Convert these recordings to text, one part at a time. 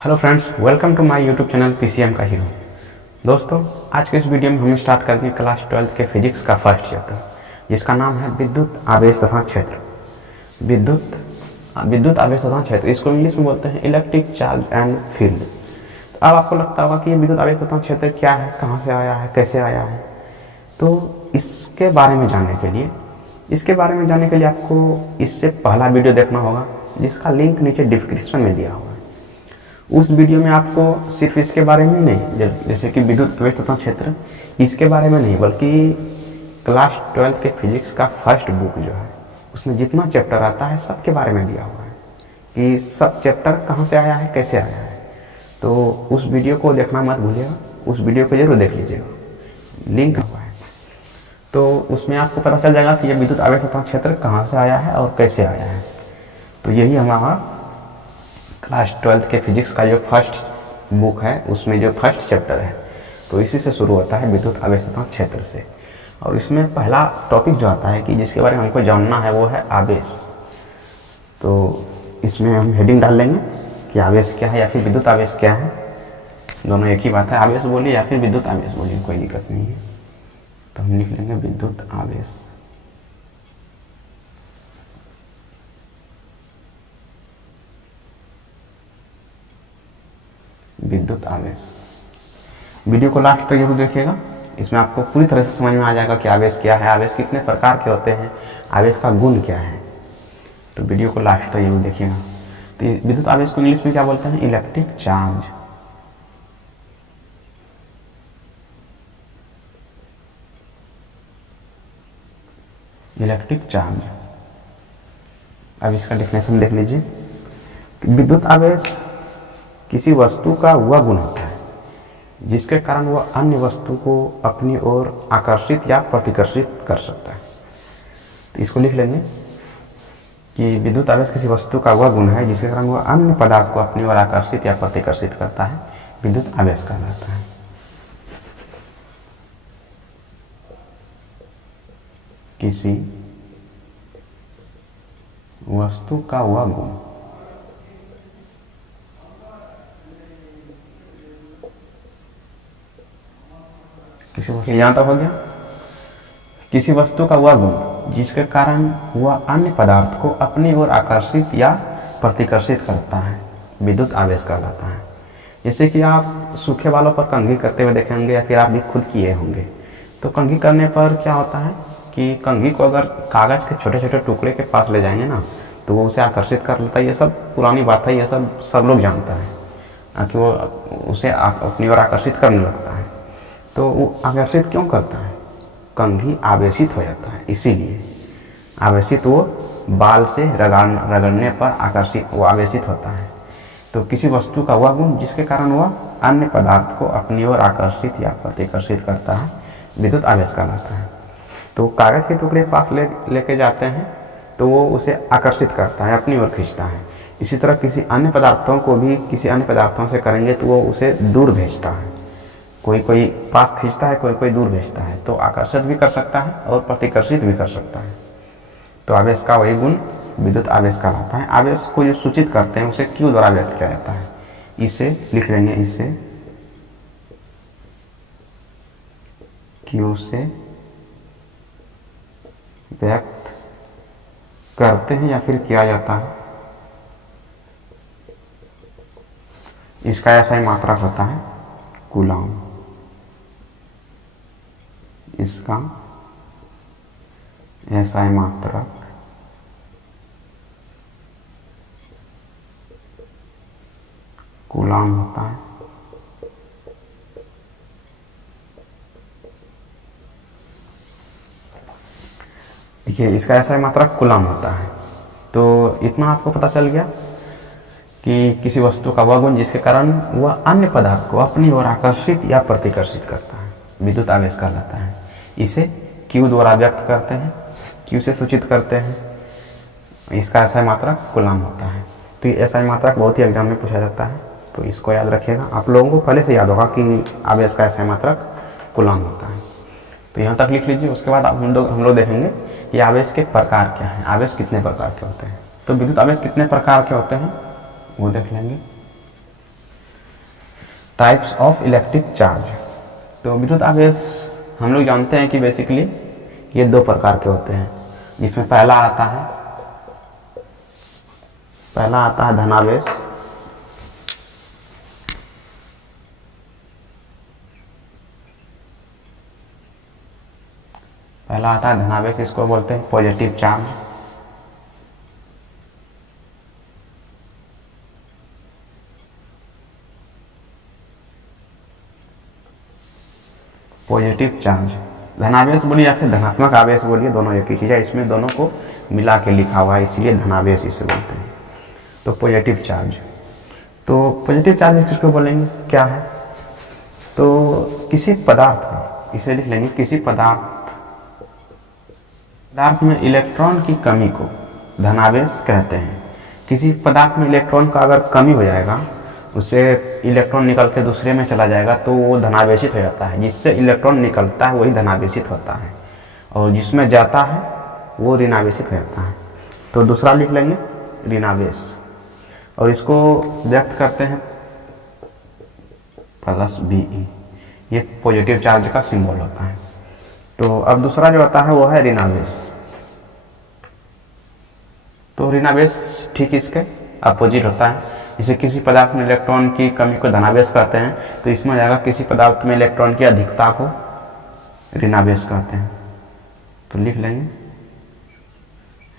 Hello friends, welcome to my YouTube channel PCM का hero. दोस्तों, आज के इस वीडियो में हम स्टार्ट करेंगे क्लास 12 के फिजिक्स का फर्स्ट चैप्टर, जिसका नाम है विद्युत आवेश तथा क्षेत्र। विद्युत विद्युत आवेश तथा क्षेत्र, इसको इंग्लिश में बोलते हैं इलेक्ट्रिक चार्ज एंड फील्ड। तो अब आपको लगता होगा कि ये विद्युत आवेश तथा क्षेत्र क्या है, कहाँ से आया है, कैसे आया है। तो इसके बारे में जानने के लिए आपको इससे पहला वीडियो देखना होगा, जिसका लिंक नीचे डिस्क्रिप्शन में दिया हुआ है। उस वीडियो में आपको सिर्फ इसके बारे में नहीं, जैसे कि विद्युत आवेश तथा क्षेत्र, इसके बारे में नहीं, बल्कि क्लास 12 के फिजिक्स का फर्स्ट बुक जो है, उसमें जितना चैप्टर आता है सबके बारे में दिया हुआ है कि सब चैप्टर कहाँ से आया है, कैसे आया है। तो उस वीडियो को देखना मत भूलिएगा, उस वीडियो को जरूर देख लीजिएगा, लिंक हुआ है। तो उसमें आपको पता चल जाएगा कि ये विद्युत आवेश तथा क्षेत्र कहाँ से आया है और कैसे आया है। तो यही हमारा क्लास 12 के फिजिक्स का जो फर्स्ट बुक है, उसमें जो फर्स्ट चैप्टर है, तो इसी से शुरू होता है विद्युत आवेश तथा क्षेत्र से। और इसमें पहला टॉपिक जो आता है कि जिसके बारे में हमको जानना है, वो है आवेश। तो इसमें हम हेडिंग डाल लेंगे कि आवेश क्या है या फिर विद्युत आवेश क्या है। दोनों एक ही बात है, आवेश बोलिए या फिर विद्युत आवेश बोलिए, कोई दिक्कत नहीं है। तो हम लिख लेंगे विद्युत आवेश। विद्युत आवेश। वीडियो को लास्ट तक जरूर देखिएगा, इसमें आपको पूरी तरह से समझ में आ जाएगा कि आवेश क्या है, आवेश कितने प्रकार के होते हैं, आवेश का गुण क्या है। तो वीडियो को लास्ट तक जरूर देखिएगा। तो विद्युत आवेश को इंग्लिश में क्या बोलते हैं? Electric charge. Electric charge. अब इसका डेफिनेशन देख लीजिए। विद्युत आवेश किसी वस्तु का वह गुण होता है जिसके कारण वह अन्य वस्तु को अपनी ओर आकर्षित या प्रतिकर्षित कर सकता है। तो इसको लिख लेंगे कि विद्युत आवेश किसी वस्तु का वह गुण है जिसके कारण वह अन्य पदार्थ को अपनी ओर आकर्षित या प्रतिकर्षित करता है, विद्युत आवेश कहलाता है। किसी वस्तु का वह गुण, यहाँ तक हो गया। किसी वस्तु का वह गुण जिसके कारण वह अन्य पदार्थ को अपनी ओर आकर्षित या प्रतिकर्षित करता है, विद्युत आवेश कहलाता है। जैसे कि आप सूखे बालों पर कंघी करते हुए देखेंगे या फिर आप भी खुद किए होंगे। तो कंघी करने पर क्या होता है कि कंघी को अगर कागज के छोटे छोटे टुकड़े के पास ले जाएंगे ना, तो वो उसे आकर्षित कर लेता है। ये सब पुरानी बात है, ये सब लोग जानता है कि वो उसे अपनी ओर आकर्षित करने लगता है। तो वो आकर्षित क्यों करता है? कंघी आवेशित हो जाता है, इसीलिए आवेशित, वो बाल से रगड़ने पर वो आवेशित होता है। तो किसी वस्तु का वह गुण जिसके कारण वह अन्य पदार्थ को अपनी ओर आकर्षित या प्रतिकर्षित करता है, विद्युत आवेश कहलाता है। तो कागज के टुकड़े पास लेके जाते हैं तो वो उसे आकर्षित करता है, अपनी ओर खींचता है। इसी तरह किसी अन्य पदार्थों को भी किसी अन्य पदार्थों से करेंगे तो वो उसे दूर भेजता है। कोई पास खींचता है, कोई दूर भेजता है। तो आकर्षित भी कर सकता है और प्रतिकर्षित भी कर सकता है। तो आवेश का वही गुण विद्युत आवेश कहलाता है। आवेश को जो सूचित करते हैं उसे क्यू द्वारा व्यक्त किया जाता है। इसे लिख लेंगे, इसे क्यू से व्यक्त करते हैं या फिर किया जाता है। इसका ऐसा ही मात्रक होता है कूलम। इसका ऐसा ही मात्रक कूलम होता है। देखिए, इसका ऐसा ही मात्रक कूलम होता है। तो इतना आपको पता चल गया कि किसी वस्तु का वह गुण जिसके कारण वह अन्य पदार्थ को अपनी ओर आकर्षित या प्रतिकर्षित करता है, विद्युत आवेश कहलाता है। इसे क्यू द्वारा व्यक्त करते हैं, क्यू से सूचित करते हैं। इसका ऐसा मात्रक कूलम होता है। तो ऐसा मात्रक बहुत ही एग्जाम में पूछा जाता है, तो इसको याद रखिएगा। आप लोगों को पहले से याद होगा कि आवेश का ऐसा मात्रक कूलम होता है। तो यहाँ तक लिख लीजिए। उसके बाद हम लोग देखेंगे कि आवेश के प्रकार क्या हैं, आवेश कितने प्रकार के होते हैं। तो विद्युत आवेश कितने प्रकार के होते हैं वो देख लेंगे। Types of electric charge. तो विद्युत आवेश हम लोग जानते हैं कि बेसिकली ये दो प्रकार के होते हैं, जिसमें पहला आता है धनावेश, इसको बोलते हैं पॉजिटिव चार्ज। पॉजिटिव चार्ज धनावेश बोलिए या फिर धनात्मक आवेश बोलिए, दोनों एक ही चीज़ है, इसमें दोनों को मिला के लिखा हुआ है, इसलिए धनावेश इसे बोलते हैं। तो पॉजिटिव चार्ज, तो पॉजिटिव चार्ज किसको बोलेंगे, क्या है, तो किसी पदार्थ में, इसे लिख लेंगे, किसी पदार्थ में इलेक्ट्रॉन की कमी को धनावेश कहते हैं। किसी पदार्थ में इलेक्ट्रॉन का अगर कमी हो जाएगा, उससे इलेक्ट्रॉन निकल के दूसरे में चला जाएगा तो वो धनावेशित हो जाता है। जिससे इलेक्ट्रॉन निकलता है वही धनावेशित होता है, और जिसमें जाता है वो ऋणावेशित हो जाता है। तो दूसरा लिख लेंगे ऋणावेश, और इसको व्यक्त करते हैं +Be, ये पॉजिटिव चार्ज का सिंबल होता है। तो अब दूसरा जो होता है वो है ऋणावेश। तो ऋणावेश ठीक इसके अपोजिट होता है। जैसे किसी पदार्थ में इलेक्ट्रॉन की कमी को धनावेश कहते हैं, तो इसमें आ जाएगा किसी पदार्थ में इलेक्ट्रॉन की अधिकता को ऋणावेश कहते हैं। तो लिख लेंगे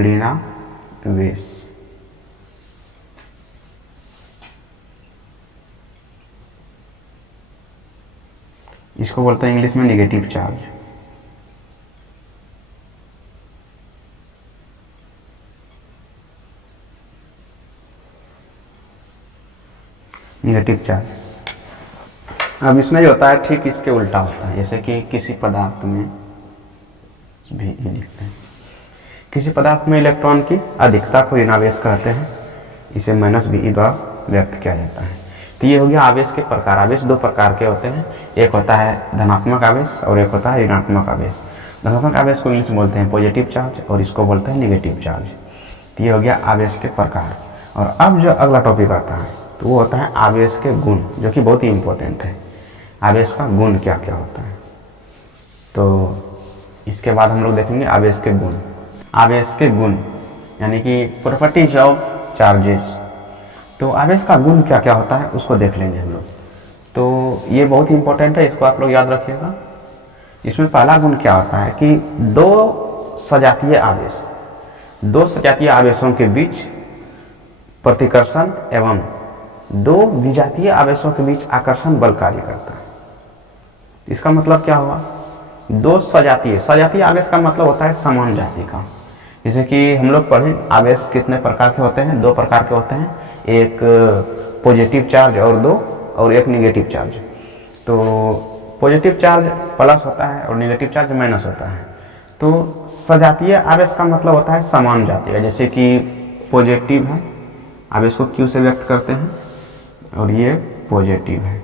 ऋणावेश। इसको बोलते हैं इंग्लिश में नेगेटिव चार्ज। Negative charge. अब इसमें जो होता है ठीक इसके उल्टा होता है। जैसे कि किसी पदार्थ में भी लिखते हैं, किसी पदार्थ में इलेक्ट्रॉन की अधिकता को ऋणावेश कहते हैं, इसे -Be द्वारा व्यक्त किया जाता है। तो ये हो गया आवेश के प्रकार। आवेश दो प्रकार के होते हैं, एक होता है धनात्मक आवेश और एक होता है ऋणात्मक आवेश। धनात्मक आवेश को इंग्लिश में बोलते हैं पॉजिटिव चार्ज और इसको बोलते हैं नेगेटिव चार्ज। तो ये हो गया आवेश के प्रकार। और अब जो अगला टॉपिक आता है तो वो होता है आवेश के गुण, जो कि बहुत ही इंपॉर्टेंट है। आवेश का गुण क्या क्या होता है, तो इसके बाद हम लोग देखेंगे आवेश के गुण। आवेश के गुण यानी कि प्रॉपर्टीज ऑफ चार्जेस। तो आवेश का गुण क्या क्या होता है उसको देख लेंगे हम लोग। तो ये बहुत ही इंपॉर्टेंट है, इसको आप लोग याद रखिएगा। इसमें पहला गुण क्या होता है कि दो सजातीय आवेशों के बीच प्रतिकर्षण एवं दो विजातीय आवेशों के बीच आकर्षण बल कार्य करता है। इसका मतलब क्या हुआ, दो सजातीय आवेश का मतलब होता है समान जाति का। जैसे कि हम लोग पढ़े आवेश कितने प्रकार के होते हैं, दो प्रकार के होते हैं, एक पॉजिटिव चार्ज और एक नेगेटिव चार्ज। तो पॉजिटिव चार्ज प्लस होता है और नेगेटिव चार्ज माइनस होता है। तो सजातीय आवेश का मतलब होता है समान जाति का। जैसे कि पॉजिटिव है, आवेश को Q से व्यक्त करते हैं, और ये पॉजिटिव है,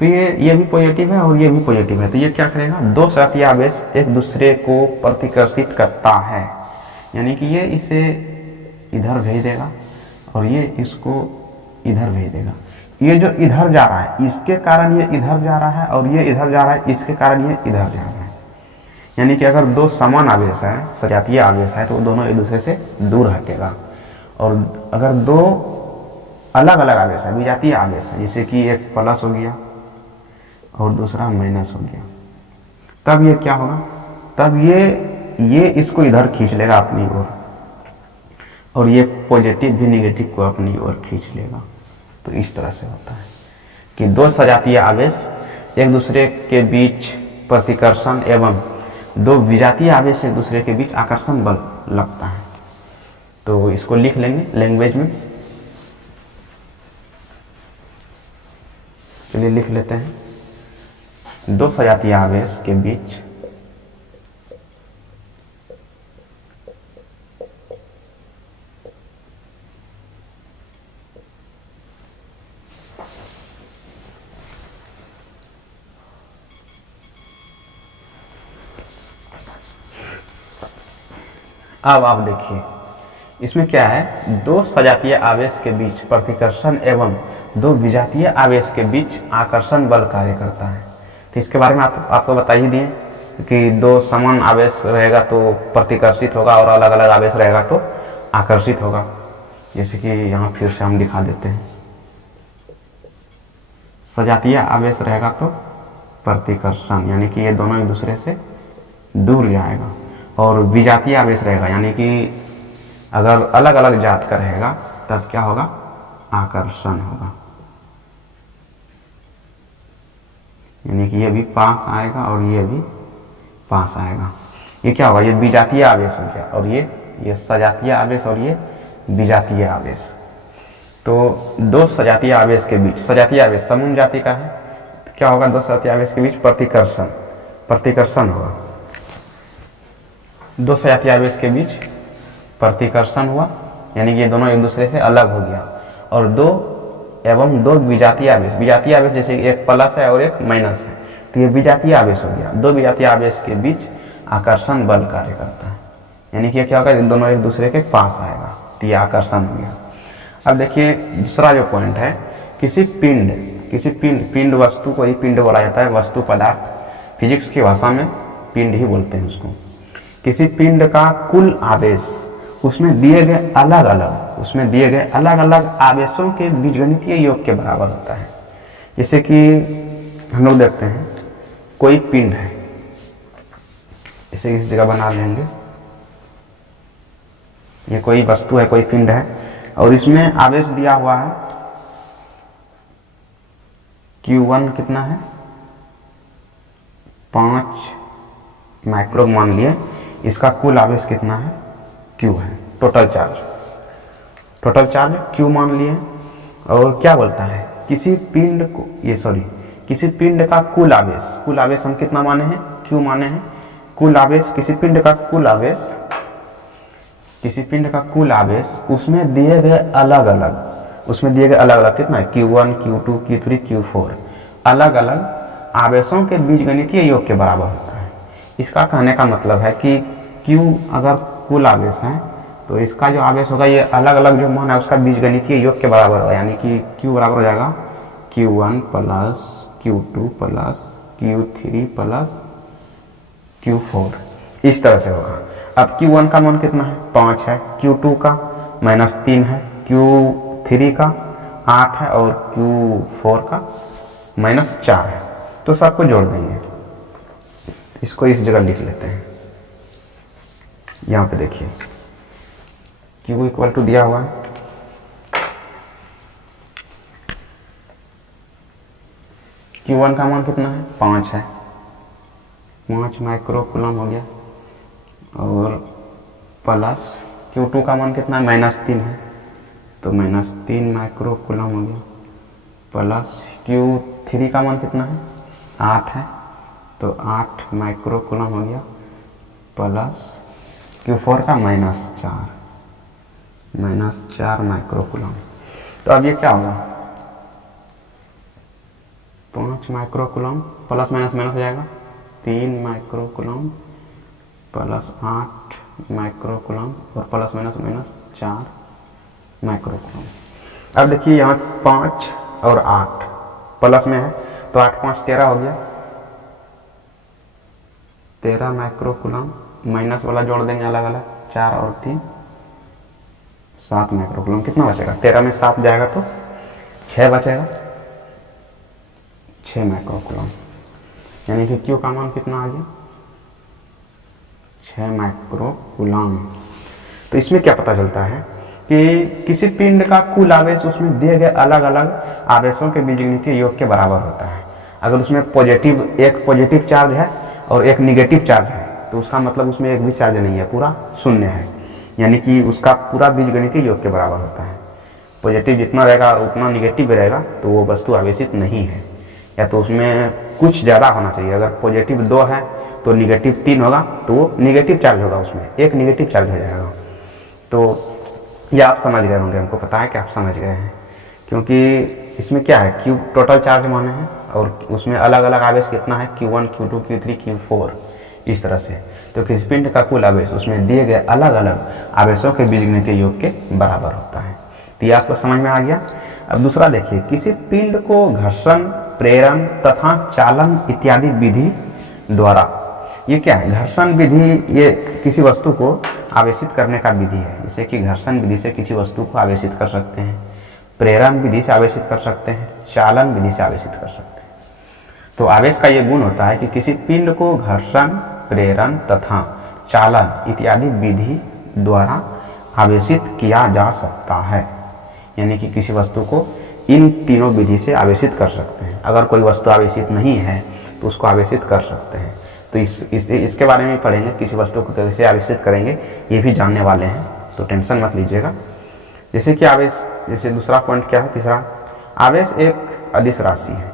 तो ये भी पॉजिटिव है और ये भी पॉजिटिव है। तो ये क्या करेगा, दो सजातीय आवेश एक दूसरे को प्रतिकर्षित करता है, यानी कि ये इसे इधर भेज देगा और ये इसको इधर भेज देगा। ये जो इधर जा रहा है इसके कारण ये इधर जा रहा है, और ये इधर जा रहा है इसके कारण ये इधर जा रहा है। यानी कि अगर दो समान आवेश है, सजातीय आवेश है, तो दोनों एक दूसरे से दूर हटेगा। और अगर दो अलग अलग आवेश है, विजातीय आवेश है, जैसे कि एक प्लस हो गया और दूसरा माइनस हो गया, तब ये क्या होगा, तब ये इसको इधर खींच लेगा अपनी ओर, और ये पॉजिटिव भी नेगेटिव को अपनी ओर खींच लेगा। तो इस तरह से होता है कि दो सजातीय आवेश एक दूसरे के बीच प्रतिकर्षण एवं दो विजातीय आवेश एक दूसरे के बीच आकर्षण बल लगता है। तो इसको लिख लेंगे लैंग्वेज में। चलिए लिख लेते हैं, दो सजातीय आवेश के बीच अब आप देखिए इसमें क्या है, दो सजातीय आवेश के बीच प्रतिकर्षण एवं दो विजातीय आवेश के बीच आकर्षण बल कार्य करता है। तो इसके बारे में आपको बता ही दिए कि दो समान आवेश रहेगा तो प्रतिकर्षित होगा और अलग अलग आवेश रहेगा तो आकर्षित होगा। जैसे कि यहाँ फिर से हम दिखा देते हैं, सजातीय आवेश रहेगा तो प्रतिकर्षण, यानी कि ये दोनों एक दूसरे से दूर जाएगा। और विजातीय आवेश रहेगा, यानी कि अगर अलग अलग जात का रहेगा तब क्या होगा, आकर्षण होगा। यानी कि ये भी पास आएगा और ये भी पास आएगा। ये क्या होगा, ये विजातीय आवेश हो गया, और ये सजातीय आवेश और ये विजातीय आवेश। तो दो सजातीय आवेश के बीच, सजातीय आवेश समूह जाति का है, तो क्या होगा, दो सजातीय आवेश के बीच प्रतिकर्षण होगा। दो सजातीय आवेश के बीच प्रतिकर्षण हुआ, यानी कि ये दोनों एक दूसरे से अलग हो गया। और दो विजातीय आवेश जैसे एक प्लस है और एक माइनस है, तो ये विजातीय आवेश हो गया। दो विजातीय आवेश के बीच आकर्षण बल कार्य करता है, यानी कि क्या होगा, दोनों एक दूसरे के पास आएगा, तो ये आकर्षण हो गया। अब देखिए दूसरा जो पॉइंट है, किसी पिंड वस्तु को ही पिंड बोला जाता है, वस्तु पदार्थ, फिजिक्स की भाषा में पिंड ही बोलते हैं उसको। किसी पिंड का कुल आवेश उसमें दिए गए अलग अलग आवेशों के बीजगणितीय योग के बराबर होता है। जैसे कि हम लोग देखते हैं कोई पिंड है, इसे इस जगह बना लेंगे, ये कोई वस्तु है, कोई पिंड है, और इसमें आवेश दिया हुआ है Q1 कितना है, 5 माइक्रो मान लिए। इसका कुल आवेश कितना है, Q है, टोटल चार्ज Q मान लिए। और क्या बोलता है, किसी पिंड का कुल आवेश हम कितना माने हैं, Q माने हैं। कुल आवेश, किसी पिंड का कुल आवेश उसमें दिए गए अलग अलग कितना है, Q1 Q2 Q3 Q4 अलग अलग आवेशों के बीजगणितीय योग के बराबर होता है। इसका कहने का मतलब है कि Q अगर कुल आवेश है तो इसका जो आवेश होगा ये अलग अलग जो मान है उसका बीजगणितीय योग के बराबर होगा, यानी कि Q बराबर हो जाएगा Q1 plus Q2 plus Q3 plus Q4, इस तरह से होगा। अब Q1 का मान कितना है, 5 है, Q2 का -3 है, Q3 का 8 है और Q4 का -4 है। तो सबको जोड़ देंगे, इसको इस जगह लिख लेते हैं। यहाँ पे देखिए Q इक्वल टू दिया हुआ है, Q1 का मान कितना है, 5 है, 5 माइक्रो कूलम हो गया, और प्लस Q2 का मान कितना है, -3 है, तो -3 माइक्रो कूलम हो गया, प्लस Q3 का मान कितना है, 8 है, तो 8 माइक्रो कूलम हो गया, प्लस Q4 का -4 माइक्रो कूलम। तो अब ये क्या होगा, 5 माइक्रो कूलम प्लस माइनस हो जाएगा, 3 micro coulomb plus 8 micro coulomb और प्लस माइनस 4 माइक्रो कूलम। अब देखिए यहाँ 5 और 8 प्लस में है, तो 8 5 13 हो गया, 13 माइक्रो कूलम, माइनस वाला जोड़ देंगे अलग अलग, 4 और 3 7 माइक्रो कूलम। कितना बचेगा, 13 में 7 जाएगा तो 6 बचेगा, 6 माइक्रो कूलम, यानी कि Q का मान कितना आ गया, 6 माइक्रो कूलम। तो इसमें क्या पता चलता है कि किसी पिंड का कुल आवेश उसमें दिए गए अलग अलग आवेशों के बीजगणितीय योग के बराबर होता है। अगर उसमें एक पॉजिटिव चार्ज है और एक निगेटिव चार्ज है, तो उसका मतलब उसमें एक भी चार्ज नहीं है, पूरा शून्य है, यानी कि उसका पूरा बीजगणितीय योग के बराबर होता है। पॉजिटिव जितना रहेगा और उतना निगेटिव रहेगा तो वो वस्तु आवेशित नहीं है, या तो उसमें कुछ ज़्यादा होना चाहिए। अगर पॉजिटिव 2 है तो निगेटिव 3 होगा, तो वो निगेटिव चार्ज होगा, उसमें एक निगेटिव चार्ज हो जाएगा। तो ये आप समझ गए होंगे, हमको पता है कि आप समझ गए हैं, क्योंकि इसमें क्या है, Q टोटल चार्ज माने हैं और उसमें अलग अलग आवेश कितना है, Q1 Q2 Q3 Q4 इस तरह से। तो किसी पिंड का कुल आवेश उसमें दिए गए अलग अलग आवेशों के बीजगणितीय योग के बराबर होता है। तो ये आपको समझ में आ गया। अब दूसरा देखिए, किसी पिंड को घर्षण, प्रेरण तथा चालन इत्यादि विधि द्वारा, ये क्या है? घर्षण विधि, ये किसी वस्तु को आवेशित करने का विधि है। जैसे कि घर्षण विधि से किसी वस्तु को आवेशित कर सकते हैं, प्रेरण विधि से आवेशित कर सकते हैं, चालन विधि से आवेशित कर सकते हैं। तो आवेश का ये गुण होता है कि किसी पिंड को घर्षण, प्रेरण तथा चालन इत्यादि विधि द्वारा आवेशित किया जा सकता है। यानी कि किसी वस्तु को इन तीनों विधि से आवेशित कर सकते हैं। अगर कोई वस्तु आवेशित नहीं है तो उसको आवेशित कर सकते हैं। तो इसके बारे में पढ़ेंगे, किसी वस्तु को कैसे आवेशित करेंगे ये भी जानने वाले हैं, तो टेंशन मत लीजिएगा। जैसे कि आवेश, जैसे दूसरा पॉइंट क्या है, तीसरा, आवेश एक अदिश राशि है।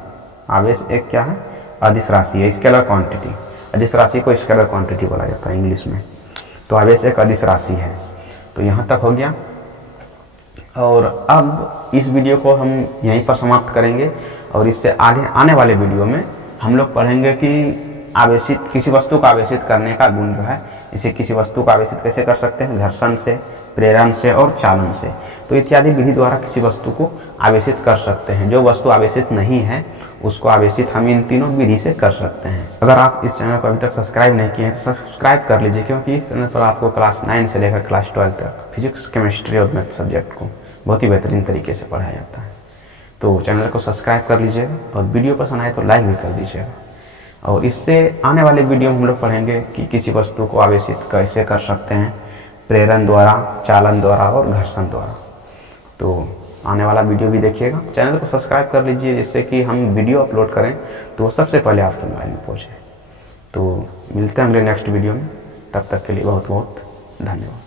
आवेश एक क्या है? अदिश राशि है, स्केलर क्वांटिटी। अदिश राशि को स्केलर क्वांटिटी बोला जाता है इंग्लिश में। तो आवेश एक अदिश राशि है। तो यहाँ तक हो गया, और अब इस वीडियो को हम यहीं पर समाप्त करेंगे, और इससे आगे आने वाले वीडियो में हम लोग पढ़ेंगे कि आवेशित, किसी वस्तु को आवेशित करने का गुण जो है, इसे किसी वस्तु को आवेशित कैसे कर सकते हैं? घर्षण से, प्रेरण से और चालन से। तो इत्यादि विधि द्वारा किसी वस्तु को आवेशित कर सकते हैं। जो वस्तु आवेशित नहीं है उसको आवेशित हम इन तीनों विधि से कर सकते हैं। अगर आप इस चैनल को अभी तक सब्सक्राइब नहीं किए हैं तो सब्सक्राइब कर लीजिए, क्योंकि इस चैनल पर आपको क्लास 9 से लेकर क्लास 12 तक फिजिक्स, केमिस्ट्री और मैथ सब्जेक्ट को बहुत ही बेहतरीन तरीके से पढ़ाया जाता है। तो चैनल को सब्सक्राइब कर लीजिएगा, और वीडियो पसंद आए तो लाइक भी कर दीजिएगा। और इससे आने वाले वीडियो में हम लोग पढ़ेंगे कि किसी वस्तु को आवेशित कैसे कर सकते हैं, प्रेरण द्वारा, चालन द्वारा और घर्षण द्वारा। तो आने वाला वीडियो भी देखिएगा। चैनल को सब्सक्राइब कर लीजिए, जिससे कि हम वीडियो अपलोड करें तो सबसे पहले आपके मोबाइल में पहुँचे। तो मिलते हैं अगले नेक्स्ट वीडियो में, तब तक के लिए बहुत बहुत धन्यवाद।